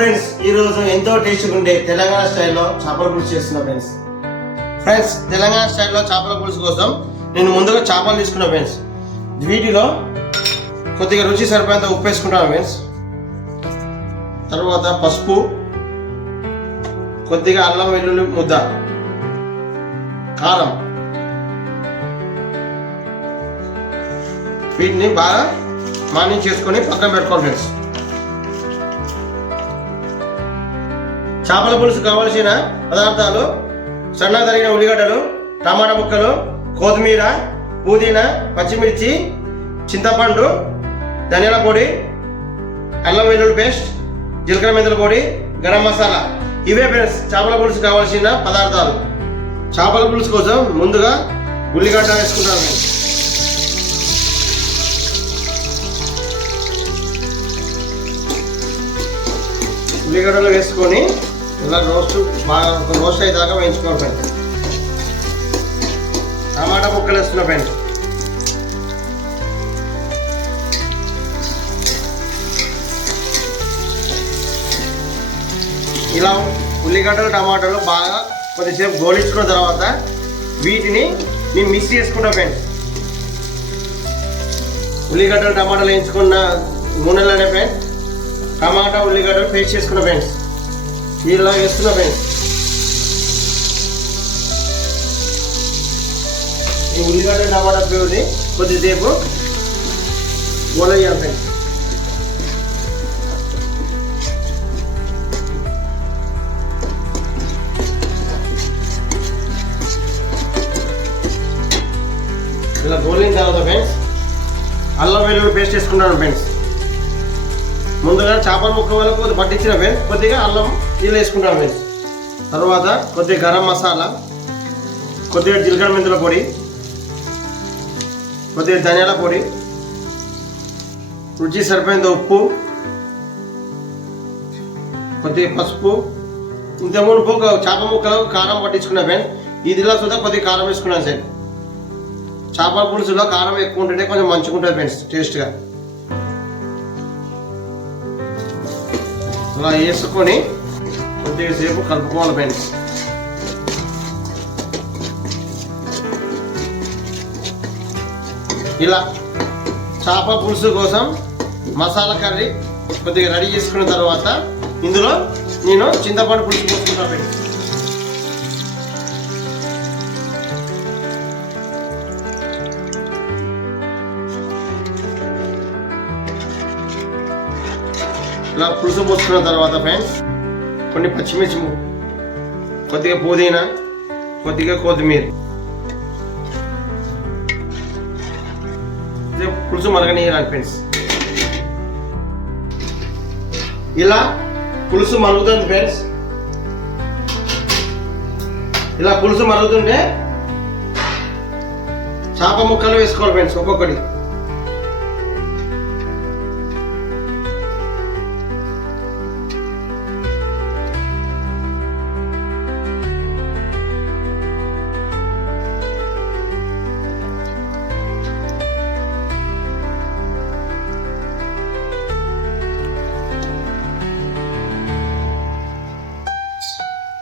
ఎంతో టేస్ట్గా ఉండే తెలంగాణ స్టైల్లో చేపల పులుసు చేస్తున్నా ఫ్రెండ్స్ ఫ్రెండ్స్ తెలంగాణ స్టైల్లో చేపల పులుసు కోసం నేను ముందుగా చేపలు తీసుకున్నా ఫ్రెండ్స్ వీటిలో కొద్దిగా రుచి సరిపోయేంత ఉప్పు వేసుకుంటాను ఫ్రెండ్స్ తర్వాత పసుపు కొద్దిగా అల్లం వెల్లుల్లి ముద్ద కారం. వీటిని బాగా మార్నింగ్ చేసుకొని పక్కన పెట్టుకోండి ఫ్రెండ్స్ చేపల పులుసు కావలసిన పదార్థాలు సన్నగా తరిగిన ఉల్లిగడ్డలు టమాటా ముక్కలు కొత్తిమీర పుదీనా పచ్చిమిర్చి చింతపండు ధనియాల పొడి అల్లం వెల్లుల్లి పేస్ట్ జీలకర్ర మెంతుల పొడి గరం మసాలా. ఇవే ఫ్రెండ్స్ చేపల పులుసు కావాల్సిన పదార్థాలు. చేపల పులుసు కోసం ముందుగా ఉల్లిగడ్డ వేసుకుంటాను. ఉల్లిగడ్డలు వేసుకొని ఇలా రోస్ట్ బాగా రోస్ట్ అయ్యేదాకా వేయించుకోవాలి ఫ్రెండ్. టమాటా ముక్కలు వేస్తున్నా ఫ్రెండ్. ఇలా ఉల్లిగడ్డలు టమాటాలు బాగా కొద్దిసేపు గోలించుకున్న తర్వాత వీటిని నేను మిక్స్ చేసుకుంటా ఫ్రెండ్. ఉల్లిగడ్డలు టమాటాలు వేయించుకున్న నూనెలోనే ఫ్రెండ్. టమాటా ఉల్లిగడ్డలు పేస్ట్ చేసుకున్న ఫ్రెండ్స్. ఇలా వేస్తున్నా ఫ్రెండ్స్. ఈ ఉల్లిగడ్డ టమాటా పేరుని కొద్దిసేపు గోలయ్యాలి ఫ్రెండ్స్. ఇలా గోలిన తర్వాత ఫ్రెండ్స్ అల్లం వెల్లుల్లి పేస్ట్ వేసుకుంటాను ఫ్రెండ్స్. ముందుగా చేపల ముక్క వల్ల కొద్దిగా పట్టించిన ఫ్రెండ్స్ కొద్దిగా అల్లం నీళ్ళు వేసుకుంటాను ఫ్రెండ్స్ తర్వాత కొద్దిగా గరం మసాలా కొద్దిగా జీలకర్ర మెంతుల పొడి కొద్దిగా ధనియాల పొడి రుచి సరిపోయింది ఉప్పు కొద్దిగా పసుపు ఇంత మునుపు చేప ముక్కలు కారం పట్టించుకున్నా ఫ్రెండ్ ఇదిలో సుధా కొద్దిగా కారం వేసుకున్నాను సార్. చేపల పులుసులో కారం ఎక్కువ ఉంటుంటే కొంచెం మంచిగా ఉంటుంది ఫ్రెండ్స్ టేస్ట్గా అలా వేసుకొని కొద్దిగా సేపు కలుపుకోవాలి ఫ్రెండ్స్. ఇలా చేప పులుసు కోసం మసాలా కర్రీ కొద్దిగా రెడీ చేసుకున్న తర్వాత ఇందులో నేను చింతపండు పులుసు పోసుకుంటాను ఫ్రెండ్స్. ఇలా పులుసు పోసుకున్న తర్వాత ఫ్రెండ్స్ కొన్ని పచ్చిమిర్చి కొద్దిగా పుదీనా కొద్దిగా కొత్తిమీర. పులుసు మరగనీయాలి ఫ్రెండ్స్. ఇలా పులుసు మరుగుతుంది ఫ్రెండ్స్. ఇలా పులుసు మరుగుతుంటే చేప ముక్కలు వేసుకోవాలి ఫ్రెండ్స్ ఒక్కొక్కటి.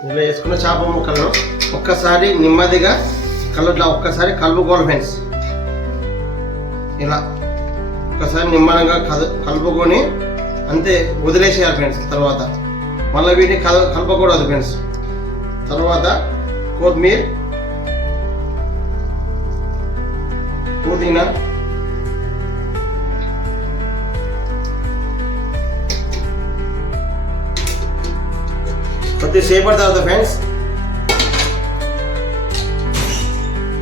ఇలా వేసుకున్న చేప ముక్కలను ఒక్కసారి నెమ్మదిగా కళ్ళట్లా ఒక్కసారి కలుపుకోవాలి ఫ్రెండ్స్. ఇలా ఒక్కసారి నిమ్మలంగా కద కలుపుకొని అంతే వదిలేసేయాలి ఫ్రెండ్స్ తర్వాత. మళ్ళీ వీటిని కల కలపకూడదు ఫ్రెండ్స్. తర్వాత కొత్తిమీర పుదీనా కొద్దిసేపటి తర్వాత ఫ్రెండ్స్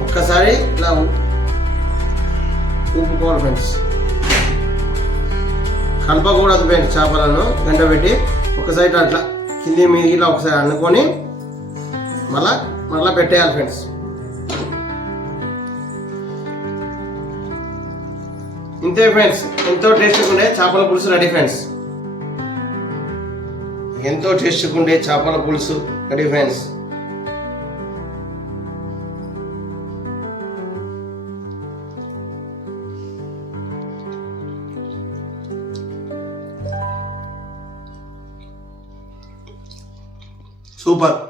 ఒక్కసారి ఇలా ఊపుకోవాలి ఫ్రెండ్స్. కలపకూడదు ఫ్రెండ్స్ చేపలను గంట పెట్టి ఒకసారి ఇట్లా అట్లా కింది మీద ఇట్లా ఒకసారి అనుకొని మళ్ళా మళ్ళా పెట్టేయాలి ఫ్రెండ్స్. ఇంతే ఫ్రెండ్స్ ఎంతో టేస్ట్గా ఉండే చేపల పులుసు రెడీ ఫ్రెండ్స్. ఎంతో టేస్ట్గా చేపల పులుసు. Ready friends. సూపర్.